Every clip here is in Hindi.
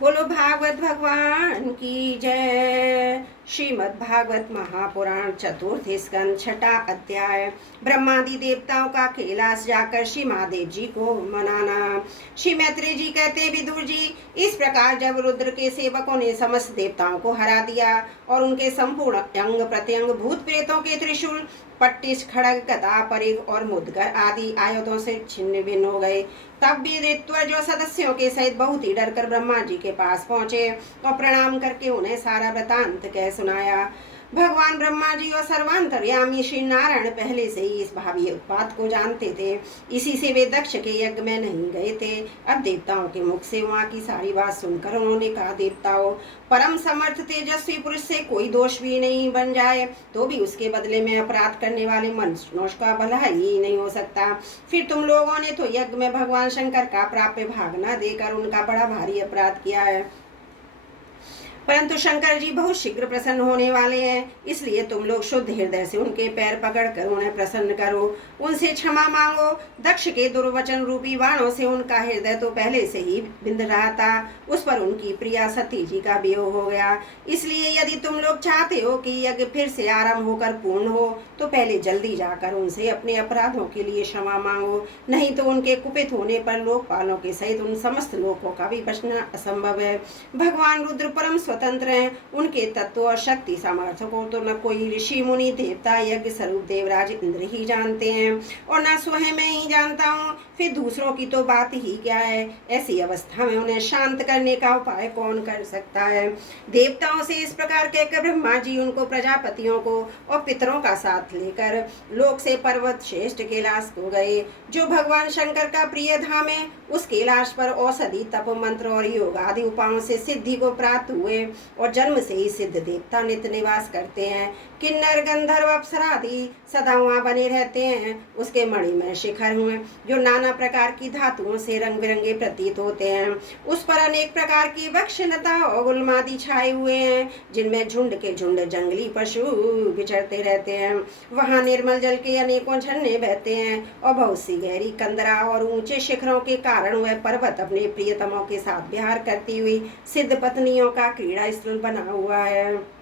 बोलो भागवत भगवान की जय। श्रीमद् भागवत महापुराण चतुर्थ स्कंद छठा अध्याय। ब्रह्मादि देवताओं का कैलाश जाकर श्री महादेव जी को मनाना। श्री मैत्रेय जी कहते, विदुर जी, इस प्रकार जब रुद्र के सेवकों ने समस्त देवताओं को हरा दिया और उनके संपूर्ण अंग प्रत्यंग भूत प्रेतों के त्रिशूल, पट्टिश, खड़ग, गदा, परिघ और मुदगर आदि आयुधों से छिन्न भिन्न हो गए, तब भी ऋत्विज सदस्यों के सहित बहुत ही डरकर ब्रह्मा जी के पास पहुंचे और प्रणाम करके उन्हें सारा वृतांत कह सुनाया। भगवान ब्रह्मा जी और सर्वांतर्यामी श्री नारायण पहले से ही इस भावी उत्पात को जानते थे, इसी से वे दक्ष के यज्ञ में नहीं गए थे। अब देवताओं के मुख से वहां की सारी बात सुनकर उन्होंने कहा, देवताओं, परम समर्थ तेजस्वी पुरुष से कोई दोष भी नहीं बन जाए तो भी उसके बदले में अपराध करने वाले मनुष्यों का भला ही नहीं हो सकता। फिर तुम लोगों ने तो यज्ञ में भगवान शंकर का प्राप्य भाग न देकर उनका बड़ा भारी अपराध किया है, परंतु शंकर जी बहुत शीघ्र प्रसन्न होने वाले हैं, इसलिए तुम लोग शुद्ध हृदय से उनके पैर पकड़कर उन्हें प्रसन्न करो, उनसे क्षमा मांगो। दक्ष के दुर्वचन रूपी बाणों से उनका हृदय तो पहले से ही बिंद रहा था, उस पर उनकी प्रिया सती जी का वियोग हो गया। इसलिए यदि तुम लोग चाहते हो कि यज्ञ फिर से आरंभ होकर पूर्ण हो तो पहले जल्दी जाकर उनसे अपने अपराधों के लिए क्षमा मांगो, नहीं तो उनके कुपित होने पर लोकपालों के सहित उन समस्त लोगों का भी बचना असंभव है। भगवान रुद्र परम स्वतंत्र हैं, उनके तत्व और शक्ति सामर्थ्य को तो न कोई ऋषि मुनि देवता यज्ञ स्वरूप देवराज इंद्र ही जानते हैं और न स्वयं मैं ही जानता हूँ, फिर दूसरों की तो बात ही क्या है। ऐसी अवस्था में उन्हें शांत करने का उपाय कौन कर सकता है। देवताओं से इस प्रकार कहकर ब्रह्मा जी उनको प्रजापतियों को और पितरों का साथ लेकर लोक से पर्वत श्रेष्ठ कैलाश को गए, जो भगवान शंकर का प्रिय धाम है। उस कैलाश पर औषधि, तप, मंत्र और योग आदि उपायों से सिद्धि को प्राप्त हुए और जन्म से ही सिद्ध देवता नित्य निवास करते हैं। किन्नर, गंधर्व, अप्सरा आदि सदा वहाँ बने रहते हैं। उसके मणिमय शिखर हुए जो नाना प्रकार की धातुओं से रंग बिरंगे प्रतीत होते हैं, उस पर अनेक प्रकार की वृक्षलता और गुलमादि छाए हुए हैं, जिनमें झुंड के झुंड जंगली पशु विचरते रहते हैं। वहाँ निर्मल जल के अनेकों झरने बहते हैं और बहुत सी गहरी कंदरा और ऊंचे शिखरों के कारण वह पर्वत अपने प्रियतमों के साथ विहार करती हुई सिद्ध पत्नियों का क्रीड़ा स्थल बना हुआ है।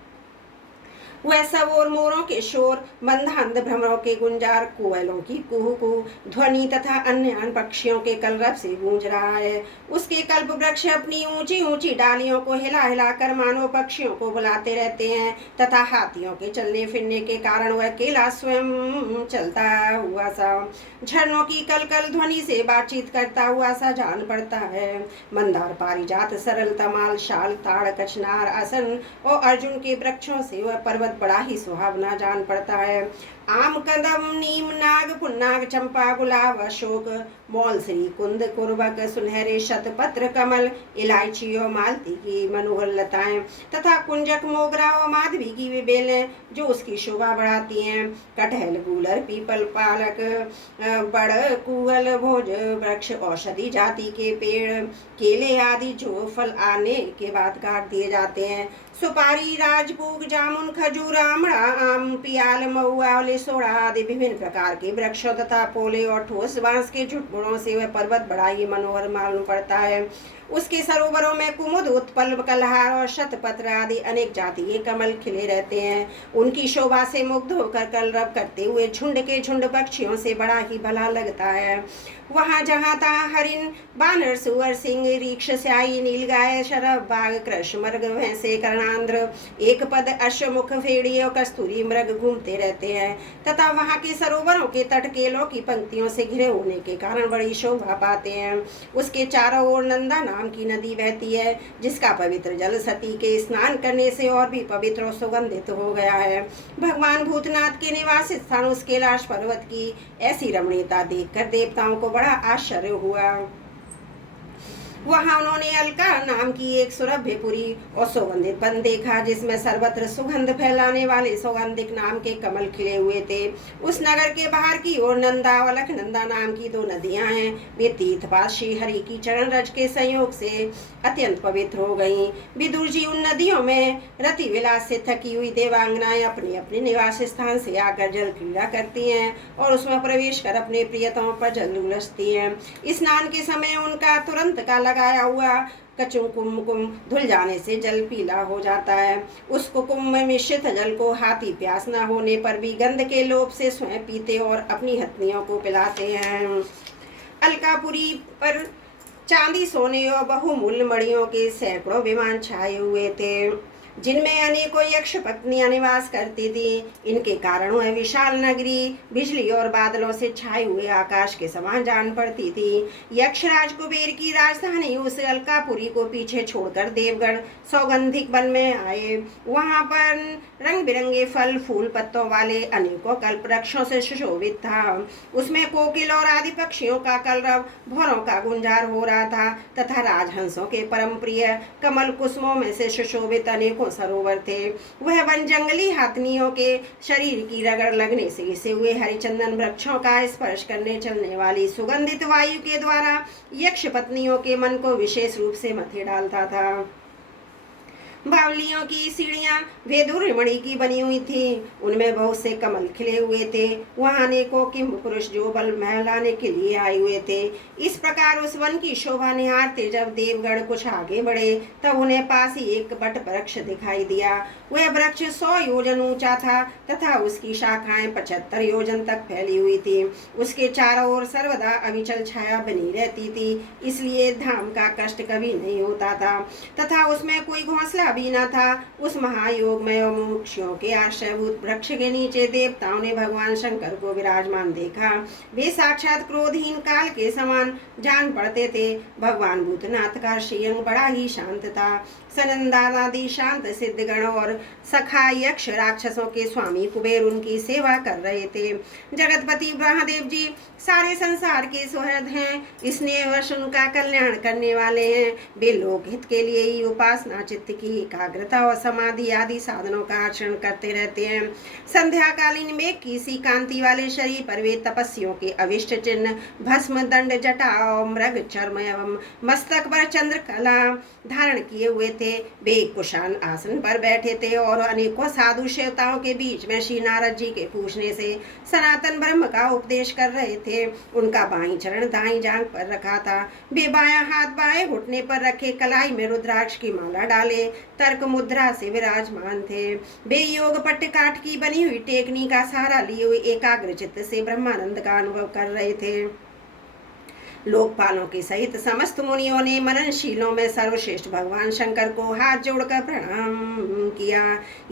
वह सब और मोरों के शोर, मंदहांत भ्रमरों के गुंजार, कोयलों की कुहू कुहू ध्वनि तथा अन्य पक्षियों के कलरव से गूंज रहा है। उसके कल्प वृक्ष अपनी ऊंची ऊंची डालियों को हिला हिलाकर मानो पक्षियों को बुलाते रहते हैं तथा हाथियों के चलने फिरने के कारण वह कैलाश स्वयं चलता हुआ सा झरनों की कलकल ध्वनि से बातचीत करता हुआ सा जान पड़ता है। मंदार, पारिजात, सरल, तमाल, शाल, ताड़, कचनार, आसन और अर्जुन के वृक्षों से वह पर्वत बड़ा ही सुहावना जान पड़ता है। आम, कदम, नीम, नाग, पुन्नाग, चंपा, गुलाब, अशोक, मौल, श्री कुंद, कुर्बक, सुनहरे शतपत्र, कमल, इलायची और मालती की मनोहर लताएं तथा कुंजक, मोगरा और माधवी की वे बेलें जो उसकी शोभा बढ़ाती हैं। कटहल, गूलर, पीपल, पालक, बड़, कुहल, भोज वृक्ष, औषधि जाति के पेड़, केले आदि जो फल आने के बाद काट दिए जाते हैं। सुपारी, राजपूग, जामुन, खजूर, आमड़ा, आम, पियाल, महुआ, सोड़ा आदि विभिन्न प्रकार के वृक्षों तथा पोले और ठोस बांस के झुटमुड़ों से वह पर्वत बड़ा ही मनोहर मालूम पड़ता है। उसके सरोवरों में कुमुद, उत्पल, कलहार और शतपत्र आदि अनेक जाति के कमल खिले रहते हैं। उनकी शोभा से मुग्ध होकर कलरव करते हुए झुंड के झुंड पक्षियों से बड़ा ही भला लगता है। वहाँ जहाँ तहाँ हरिण, बानर, सुअर, सिंह, रीक्ष, स्याही, नीलगाय, शरभ, बाघ, कृष, मृग, भैंसे, कर्णांध्र, एक पद, अश्वमुख, भेड़िए और कस्तूरी मृग घूमते रहते हैं तथा वहाँ के सरोवरों के तट केलों की पंक्तियों से घिरे होने के कारण बड़ी शोभा पाते हैं। उसके चारों ओर नंदा नाम की नदी बहती है, जिसका पवित्र जल सती के स्नान करने से और भी पवित्र और सुगंधित हो गया है। भगवान भूतनाथ के निवास स्थान उस कैलाश पर्वत की ऐसी रमणीयता देखकर देवताओं को बड़ा आश्चर्य हुआ। वहां उन्होंने अलका नाम की एक सुरभ्यपुरी और सुगंधित वन देखा, जिसमें सर्वत्र सुगंध फैलाने वाले सौगंधिक नाम के कमल खिले हुए थे। उस नगर के बाहर की ओर नंदा और अलकनंदा नाम की दो नदियां हैं। वे तीर्थपात श्री हरि की चरण रज के संयोग से अत्यंत पवित्र हो गईं। विदुर जी, उन नदियों में रति विलास से थकी हुई देवांगनाएं अपने अपने निवास स्थान से आकर जल क्रीड़ा करती हैं और उसमें प्रवेश कर अपने प्रियतमों पर जल उलसती हैं। स्नान के समय उनका तुरंत का लगाया हुआ कचु कुमकुम धुल जाने से जल पीला हो जाता है। उस कुकुम में मिश्रित जल को हाथी प्यास न होने पर भी गंध के लोभ से स्वयं पीते और अपनी हथनियों को पिलाते हैं। अलकापुरी पर चांदी सोने और बहुमूल्य मणियों के सैकड़ों विमान छाए हुए थे, जिनमें अनेकों यक्ष पत्नियां निवास करती थी। इनके कारण वह विशाल नगरी बिजली और बादलों से छाए हुए आकाश के समान जान पड़ती थी। यक्षराज कुबेर की राजधानी उस अलकापुरी को पीछे छोड़कर देवगढ़ सौगंधिक वन में आए। वहां पर रंग बिरंगे फल फूल पत्तों वाले अनेकों कल्प वृक्षों से सुशोभित था। उसमें कोकिल और आदि पक्षियों का कलरव, भौरों का गुंजार हो रहा था तथा राजहंसों के परम प्रिय कमल कुसुमों में से सुशोभित अनेकों सरोवर थे। वह वन जंगली हाथनियों के शरीर की रगड़ लगने से इसे हुए हरिचंदन वृक्षों का स्पर्श करने चलने वाली सुगंधित वायु के द्वारा यक्ष पत्नियों के मन को विशेष रूप से मथे डालता था। बावलियों की सीढ़ियां वेदुरमणि की बनी हुई थी, उनमें बहुत से कमल खिले हुए थे। वहां अनेकों किंब पुरुष जो बल महलाने के लिए आए हुए थे। इस प्रकार उस वन की शोभा निहारते जब देवगढ़ कुछ आगे बढ़े तब उन्हें पास ही एक बट वृक्ष दिखाई दिया। वह वृक्ष 100 योजन ऊंचा था तथा उसकी शाखाएं 75 योजन तक फैली हुई थी। उसके चारों ओर सर्वदा अविचल छाया बनी रहती थी, इसलिए धाम का कष्ट कभी नहीं होता था तथा उसमें कोई घोंसला भी न था। उस महायोगमय मुमुक्षुओं के आश्रयभूत वृक्ष के नीचे देवताओं ने भगवान शंकर को विराजमान देखा। वे साक्षात क्रोधहीन काल के समान जान पड़ते थे। भगवान भूतनाथ का श्रीअंग बड़ा ही शांत था। सनंदादि शांत सिद्धगण और सखा यक्ष राक्षसों के स्वामी कुबेर उनकी सेवा कर रहे थे। जगतपति ब्रह्मदेव जी सारे संसार के सुहृद हैं, स्नेहवश उनका कल्याण करने वाले हैं। वे लोकहित के लिए ही उपासना, चित्त की एकाग्रता और समाधि आदि साधनों का आचरण करते रहते हैं। संध्याकालीन मेघ की सी कांति वाले शरीर पर वे तपस्वियों के अविष्ट चिन्ह भस्म, दंड, जटा और मृग चर्म एवं मस्तक पर चंद्रकला धारण किए हुए थे। वे कुशान आसन पर बैठे थे और अनेकों साधु सेवताओं के बीच में श्री नारद जी के पूछने से सनातन ब्रह्म का उपदेश कर रहे थे। उनका बाईं चरण दाईं जांघ पर रखा था। वे बायां हाथ बाएं घुटने पर रखे कलाई में रुद्राक्ष की माला डाले तर्क मुद्रा से विराजमान थे। वे योग पट्ट काठ की बनी हुई टेकनी का सहारा लिए हुए एकाग्र चित्त से ब्रह्मानंद का अनुभव कर रहे थे। लोकपालों के सहित समस्त मुनियों ने मननशीलों में सर्वश्रेष्ठ भगवान शंकर को हाथ जोड़कर प्रणाम किया।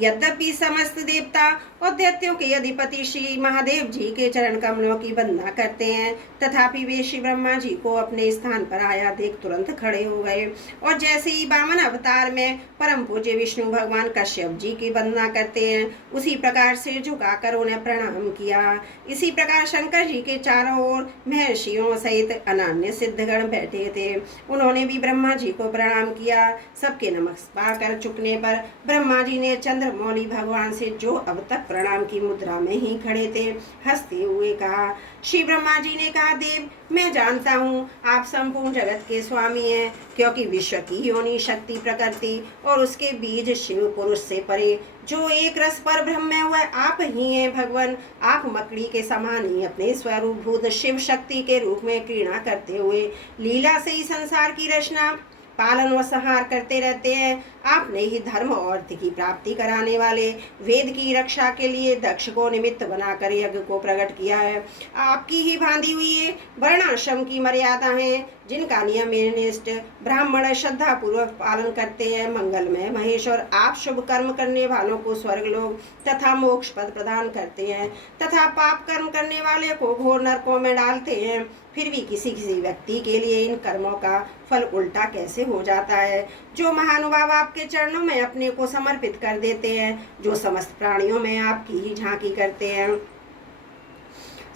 यद्यपि समस्त देवता और दैत्यों के अधिपति श्री महादेव जी के चरण कमलों की वंदना करते हैं, तथापि वे श्री ब्रह्मा जी को अपने स्थान पर आया देख तुरंत खड़े हो गए और जैसे ही वामन अवतार में परम पूज्य विष्णु भगवान कश्यप जी की वंदना करते हैं, उसी प्रकार सिर झुकाकर उन्हें प्रणाम किया। इसी प्रकार शंकर जी के चारों ओर महर्षियों सहित अन्य सिद्धगण बैठे थे। उन्होंने भी ब्रह्मा जी को प्रणाम किया। सबके नमस्कार कर चुकने पर ब्रह्मा जी ने चंद्रमौली भगवान से, जो अब तक प्रणाम की मुद्रा में ही खड़े थे, हंसते हुए कहा। श्री ब्रह्मा जी ने कहा, देव, मैं जानता हूँ आप संपूर्ण जगत के स्वामी हैं, क्योंकि विश्व की योनि शक्ति प्रकृति और उसके बीज शिव पुरुष से परे जो एक रस पर ब्रह्म है वह आप ही हैं। भगवान, आप मकड़ी के समान ही अपने स्वरूप भूत शिव शक्ति के रूप में क्रीड़ा करते हुए लीला से ही संसार की रचना, पालन और संहार करते रहते हैं। आपने ही धर्म और अर्थ की प्राप्ति कराने वाले वेद की रक्षा के लिए दक्ष को निमित्त बनाकर यज्ञ को प्रकट किया है। आपकी ही बांधी हुई ये वर्णाश्रम की मर्यादा है, जिनका नियमनिष्ठ ब्राह्मण श्रद्धा पूर्वक पालन करते हैं। मंगलमय महेश्वर, आप शुभ कर्म करने वालों को स्वर्गलोक तथा मोक्ष पद प्रदान करते हैं तथा पाप कर्म करने वाले को घोर नरकों में डालते हैं। फिर भी किसी किसी व्यक्ति के लिए इन कर्मों का फल उल्टा कैसे हो जाता है। जो महानुभाव आपके चरणों में अपने को समर्पित कर देते हैं, जो समस्त प्राणियों में आपकी ही झांकी करते हैं,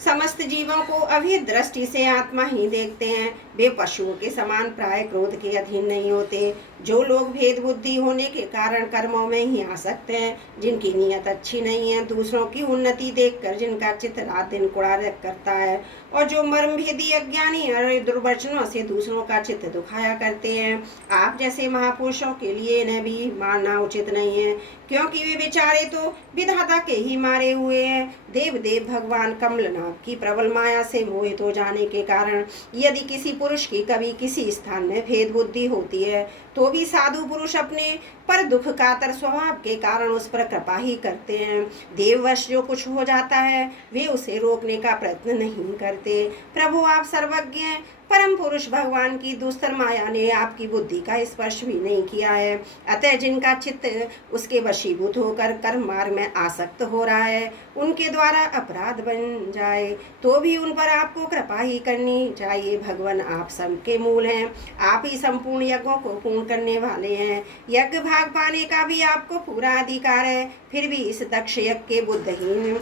समस्त जीवों को अभेद दृष्टि से आत्मा ही देखते हैं, वे पशुओं के समान प्राय क्रोध के अधीन नहीं होते। जो लोग भेद बुद्धि होने के कारण कर्मों में ही आसक्त हैं, जिनकी नीयत अच्छी नहीं है, दूसरों की उन्नति देखकर जिनका चित्त रात दिन कुड़ारक करता है, और जो मर्मभेदी अज्ञानी और दुर्वचनों से दूसरों का चित्त दुखाया करते हैं, आप जैसे महापुरुषों के लिए इन्हें भी मारना उचित नहीं है, क्योंकि वे बेचारे तो विधाता के ही मारे हुए हैं। देव भगवान कमलनाथ की प्रबल माया से मोहित हो जाने के कारण यदि किसी पुरुष पुरुष की कभी किसी स्थान में भेद बुद्धि होती है, तो भी साधु पुरुष अपने पर दुख कातर स्वभाव के कारण उस पर कृपा ही करते हैं। देववश जो कुछ हो जाता है वे उसे रोकने का प्रयत्न नहीं करते। प्रभु आप सर्वज्ञ हैं। परम पुरुष भगवान की दुस्तर माया ने आपकी बुद्धि का स्पर्श भी नहीं किया है, अतः जिनका चित्त उसके वशीभूत होकर कर्म मार्ग में आसक्त हो रहा है, उनके द्वारा अपराध बन जाए तो भी उन पर आपको कृपा ही करनी चाहिए। भगवान आप सबके मूल हैं, आप ही संपूर्ण यज्ञों को पूर्ण करने वाले हैं। यज्ञ भाग पाने का भी आपको पूरा अधिकार है, फिर भी इस दक्ष यज्ञ के बुद्धहीन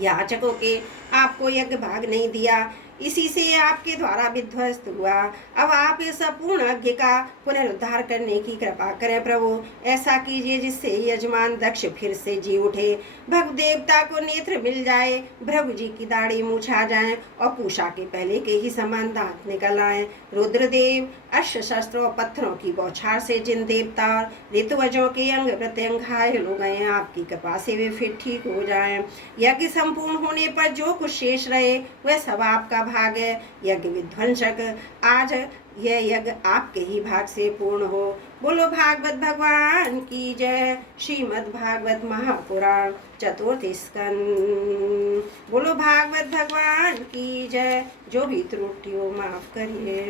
याचकों के आपको यज्ञ भाग नहीं दिया, इसी से ये आपके द्वारा विध्वस्त हुआ। अब आप इस अपूर्ण यज्ञ का पुनरुद्धार करने की कृपा करें प्रभु। ऐसा कीजिए जिससे यजमान दक्ष फिर से जी उठे, भग देवता को नेत्र मिल जाए, भृगु जी की दाढ़ी मूछा जाए और पूषा के पहले के ही समान दांत निकल आए। रुद्रदेव अस्त्र शस्त्र और पत्थरों की बौछार से जिन देवता और ऋतुवजों के अंग प्रत्यंग घायल हो गए हैं, आपकी कृपा से वे फिर ठीक हो जाएं। यज्ञ संपूर्ण होने पर जो कुछ शेष रहे वह सब आपका भाग है। यज्ञ विध्वंसक, आज यह यज्ञ आपके ही भाग से पूर्ण हो। बोलो भागवत भगवान की जय। श्रीमद् भागवत महापुराण चतुर्थ स्कंद। बोलो भागवत भगवान की जय। जो भी त्रुटि हो माफ करिए।